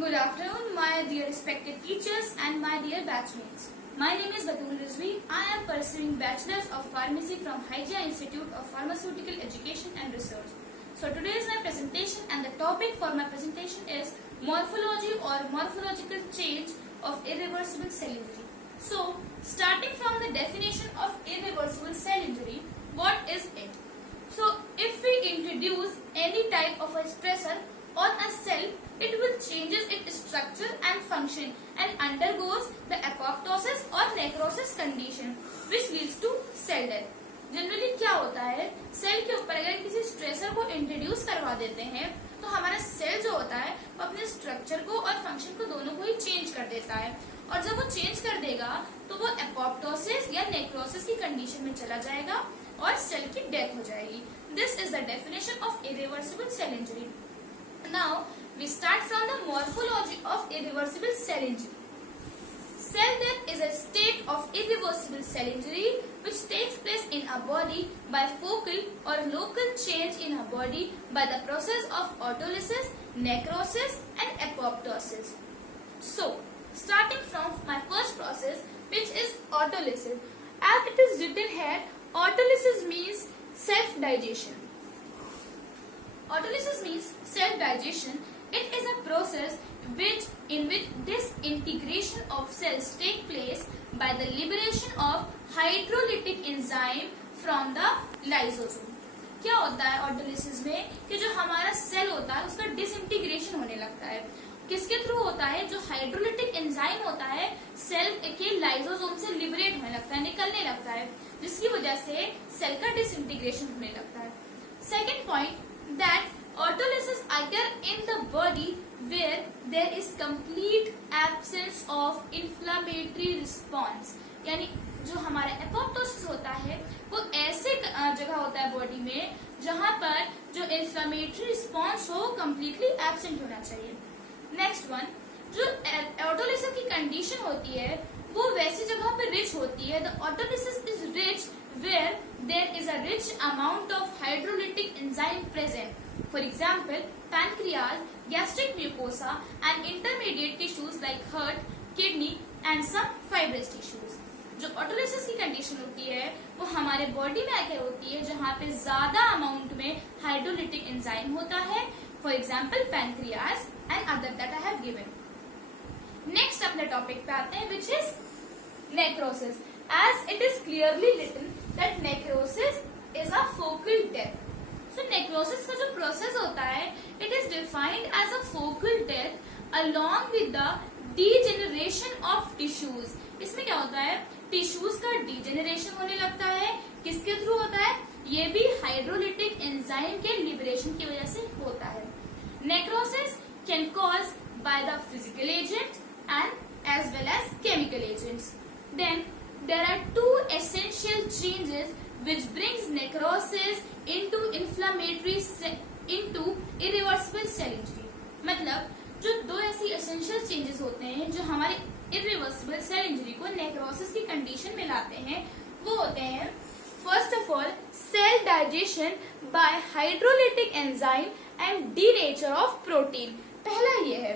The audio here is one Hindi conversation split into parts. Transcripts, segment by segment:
Good afternoon, my dear respected teachers and my dear batchmates. My name is Batul Rizvi. I am pursuing Bachelor's of Pharmacy from Hygieia Institute of Pharmaceutical Education and Research. So today is my presentation and the topic for my presentation is morphology or morphological change of irreversible cell injury. So starting from the definition of irreversible cell injury, what is it? So if we introduce any type of a stressor on a cell, it will changes its structure and function and undergoes the apoptosis or necrosis condition which leads to cell death. Generally क्या होता है, सेल के ऊपर अगर किसी स्ट्रेसर को इंट्रोड्यूस करवा देते हैं तो हमारा सेल जो होता है वो अपने स्ट्रक्चर को और फंक्शन को दोनों को ही चेंज कर देता है और जब वो चेंज कर देगा तो वो एपोप्टोसिस या नेक्रोसिस की कंडीशन में चला जाएगा और सेल की डेथ हो जाएगी. This is the definition of irreversible cell injury. Now we start from the morphology of irreversible cell injury. Cell death is a state of irreversible cell injury which takes place in a body by focal or local change in a body by the process of autolysis, necrosis and apoptosis. So, starting from my first process which is autolysis. As it is written here, autolysis means self-digestion. Autolysis means self-digestion. It is a process in which disintegration of cells take place by the liberation of hydrolytic enzyme from the lysosome. क्या होता है ऑटोलिसिस में कि जो हमारा सेल होता है उसका डिसइंटीग्रेशन होने लगता है. किसके थ्रू होता है? जो हाइड्रोलिटिक एंजाइम होता है सेल के लाइसोसोम से लिबरेट होने लगता है, निकलने लगता है, जिसकी वजह से सेल का डिसइंटीग्रेशन होने लगता है. Second point, that autolysis occur in the body where there is complete absence of inflammatory response. यानी जो हमारा एपोप्टोसिस होता है वो ऐसे जगह होता है बॉडी में जहां पर जो इन्फ्लामेटरी रिस्पॉन्स हो कंप्लीटली एब्सेंट होना चाहिए. नेक्स्ट वन, जो ऑटोलिसिस की कंडीशन होती है वो वैसी जगह पर रिच होती है. The autolysis is rich where there is a rich amount of hydrolytic enzyme present. For example, pancreas, gastric mucosa and intermediate tissues like heart, kidney and some fibrous tissues. जो ऑटोलिसिस की कंडीशन होती है वो हमारे बॉडी में आकर होती है जहाँ पे ज्यादा अमाउंट में हाइड्रोलिटिक एंजाइम होता है. For example pancreas and other that I have given. Next अपने टॉपिक पे आते हैं which is necrosis. As it is clearly written that necrosis is a focal death. So necrosis का जो process होता है it is defined as a focal death along with the degeneration of tissues. इसमें क्या होता है? टिश्यूज का डिजेनरेशन होने लगता है. किसके थ्रू होता है? ये भी हाइड्रोलिटिक एंजाइम के लिबरेशन की वजह से होता है. Necrosis can cause by the physical agent and as well as chemical agents. Then there are two essential changes which brings necrosis into irreversible cell injury. मतलब जो दो ऐसी essential changes होते हैं जो हमारे irreversible cell injury को necrosis की कंडीशन में लाते हैं वो होते हैं first of all cell digestion by hydrolytic enzyme and denature of protein. पहला ये है.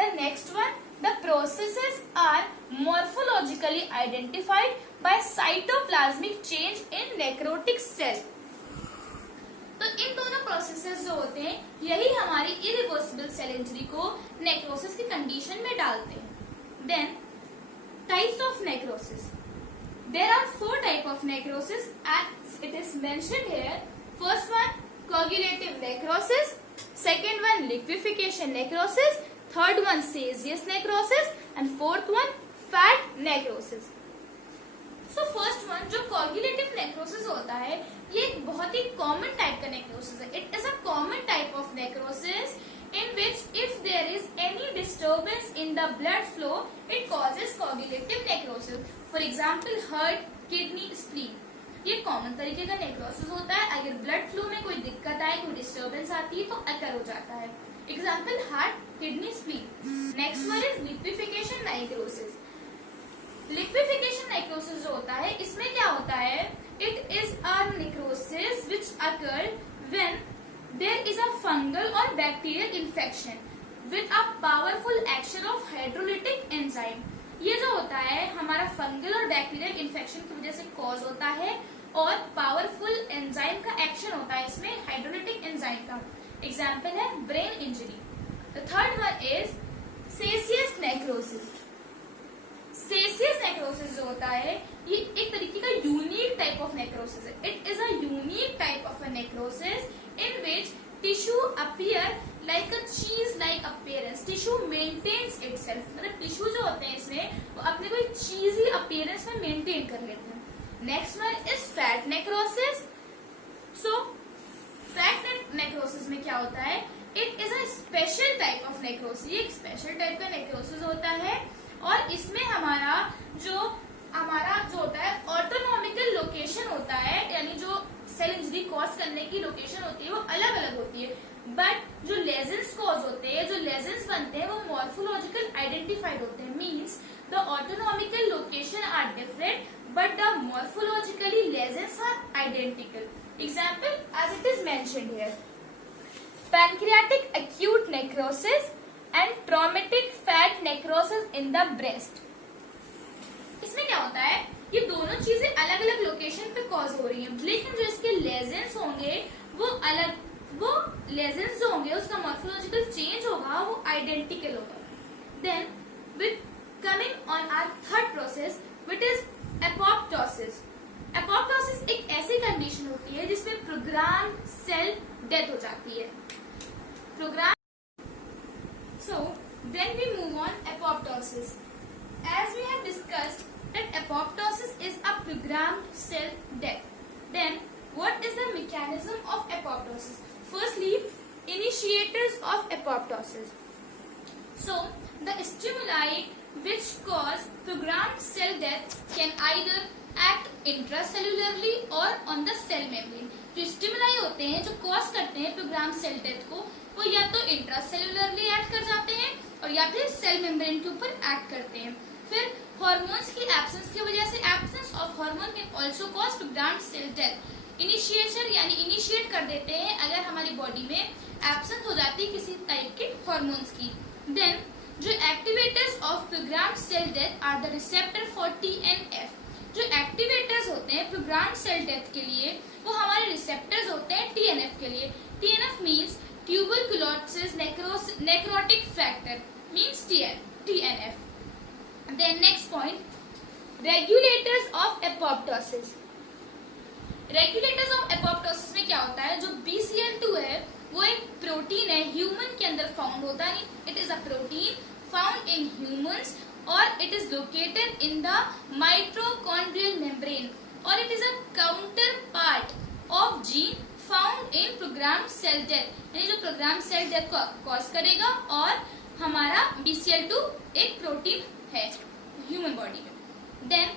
The next one, the processes are morphologically identified by cytoplasmic change in necrotic cell. तो इन दोनों प्रोसेसेस जो होते हैं यही हमारी इरिवर्सिबल सेल इंजरी को नेक्रोसिस की कंडीशन में डालते हैं. Then types of necrosis. There are 4 type of necrosis as it is mentioned here. First one coagulative necrosis, second one liquefaction necrosis, third one caseous necrosis and fourth one fat necrosis. So first one जो कोगुलेटिव नेक्रोसिस होता है ये एक बहुत ही कॉमन टाइप का नेक्रोसिस है. It is a common type of necrosis in which if there is any disturbance in the blood flow it causes coagulative necrosis. For example, heart, kidney, spleen. ये कॉमन तरीके का नेक्रोसिस होता है. अगर ब्लड फ्लो में कोई दिक्कत आए, कोई डिस्टर्बेंस आती है तो अकर हो जाता है. Example heart, kidney, spleen. Next one is liquefaction necrosis. Liquefaction necrosis जो होता है इसमें क्या होता है? It is a necrosis which occur when there is a fungal or bacterial infection. with a powerful action of hydrolytic enzyme. ये जो होता है हमारा फंगल और बैक्टीरियल इन्फेक्शन की वजह से कॉज होता है और पावरफुल एंजाइम का एक्शन होता है इसमें हाइड्रोलिटिक एंजाइम का. एग्जाम्पल है brain injury. The third one is caseous necrosis. Caseous necrosis जो होता है ये एक तरीके का यूनिक टाइप ऑफ नेक्रोसिस है. It is a unique type of a necrosis in which tissue appear like a cheese like appearance. Tissue maintains itself. मतलब टिश्यू जो होते हैं इसमें वो अपने को एक चीजी अपीयरेंस में मेंटेन कर लेते हैं. Next one is fat necrosis. So fat necrosis में क्या होता है? It is a special type of necrosis. ये एक स्पेशल टाइप का नेक्रोसिस होता है और इसमें हमारा जो होता है ऑटोनॉमिकल लोकेशन होता है, यानी जो सेल इंजरी कॉज करने की लोकेशन होती है वो अलग अलग होती है, बट जो लेजेंस कॉज होते हैं, जो लेजेंस बनते हैं वो मॉर्फोलॉजिकल आइडेंटिफाइड होते हैं. Means the anatomical location are different but the morphologically lesions are identical. Example as it is mentioned here. Pancreatic acute necrosis and traumatic fat necrosis in the breast. इसमें क्या होता है? ये दोनों चीजें अलग अलग लोकेशन पे कॉज हो रही हैं, लेकिन जो इसके लेजेंस होंगे वो लेजेंस जो होंगे उसका मॉर्फोलॉजिकल चेंज होगा, वो आइडेंटिकल होगा. Then with coming on our third process which is apoptosis. Apoptosis एक ऐसी कंडीशन होती है जिसमें प्रोग्राम सेल डेथ हो जाती है. So then we move on apoptosis. As we have discussed that apoptosis is a programmed cell death. Then what is the mechanism of apoptosis? Firstly, initiators of apoptosis. So the stimuli which cause programmed cell death can either act intracellularly or on the cell membrane. जो स्टिमुलाई होते हैं जो कॉज करते हैं प्रोग्राम सेल डेथ को, वो या तो इंट्रासेलुलरली एक्ट कर जाते हैं और या फिर सेल मेम्ब्रेन के ऊपर एक्ट करते हैं. फिर हार्मोन्स की एब्सेंस की वजह से absence of hormone can also cause programme cell death. Initiation यानी इनिशिएट कर देते हैं अगर हमारी बॉडी में एब्सेंस हो जाती है किसी टाइप के हार्मोन्स की. देन जो activators of programme cell death are the receptor for TNF. जो एक्टिवेटर्स होते हैं प्रोग्राम सेल डेथ के लिए वो हमारे रिसेप्टर्स होते हैं TNF के लिए. TNF means tuberculosis necrotic factor means TNF. Then next point, regulators of apoptosis. Regulators of apoptosis में क्या होता है? जो BCL2 है वो एक प्रोटीन है, ह्यूमन के अंदर फाउंड होता है. It is a protein found in humans और it is located in the mitochondrial membrane और it is a counterpart of gene found in program cell death. यानी जो प्रोग्राम सेल डेथ को कॉज करेगा और हमारा BCL2 एक प्रोटीन है ह्यूमन बॉडी में. देन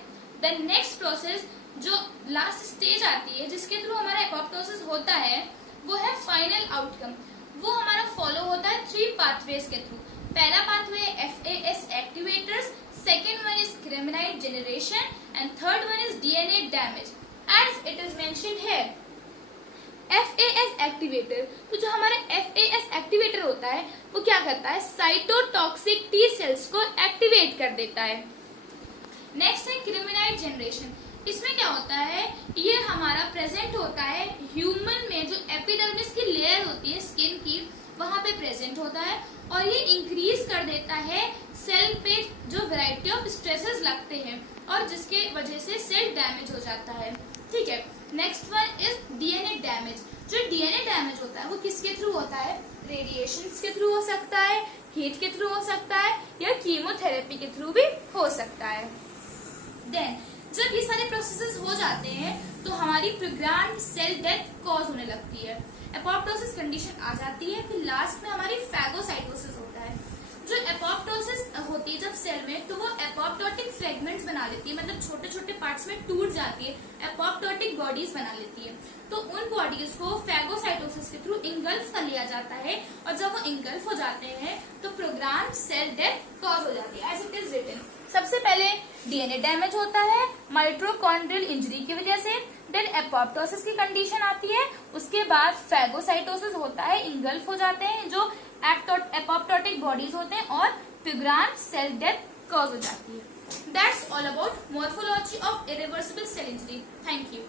द नेक्स्ट प्रोसेस जो लास्ट स्टेज आती है जिसके थ्रू हमारा एपोप्टोसिस होता है वो है फाइनल आउटकम. वो हमारा फॉलो होता है 3 पाथवेज के थ्रू. पहला pathway FAS activators, second one is ceramide generation and third one is DNA damage. As it is mentioned here, FAS activator, तो जो हमारा FAS एक्टिवेटर होता है वो क्या करता है? साइटोटॉक्सिक T सेल्स को एक्टिवेट कर देता है. नेक्स्ट है क्रिमिनाइड जनरेशन. इसमें क्या होता है? ये हमारा प्रेजेंट होता है ह्यूमन में, जो एपिडर्मिस की लेयर होती है स्किन की वहां पे प्रेजेंट होता है और ये इंक्रीज कर देता है सेल पे जो वैरायटी ऑफ स्ट्रेसेस लगते हैं और जिसके वजह से सेल डैमेज हो जाता है. ठीक है. Next one is DNA damage. जो DNA डैमेज होता है वो किसके थ्रू होता है? रेडिएशन के थ्रू हो सकता है, हीट के थ्रू हो सकता है या कीमोथेरेपी के थ्रू भी हो सकता है. देन जब ये सारे प्रोसेसेस हो जाते हैं तो हमारी प्रोग्राम्ड सेल डेथ कॉज होने लगती है, एपोप्टोसिस कंडीशन आ जाती है. फिर लास्ट में हमारी फैगोसाइटोसिस होता है. जो एपोप्टोसिस होती है जब सेल में तो वो एपोप्टोटिक फ्रेगमेंट्स बना लेती है, मतलब छोटे छोटे पार्ट्स में टूट जाके एपोप्टोटिक बॉडीज बना लेती है. तो उन बॉडीज को फैगोसाइटोसिस के थ्रू इंगल्फ कर लिया जाता है और जब वो इंगल्फ हो जाते हैं तो प्रोग्राम सेल डेथ कॉज हो जाती है. एज इट इज रिटन, सबसे पहले DNA डैमेज होता है माइटोकॉन्ड्रियल इंजरी की वजह से. देन एपोप्टोसिस की कंडीशन आती है, उसके बाद फैगोसाइटोसिस होता है, इंगल्फ हो जाते हैं जो एपोप्टोटिक बॉडीज होते हैं, और पिग्रान सेल डेथ कॉज हो जाती है. That's all about morphology of irreversible cell injury. Thank you.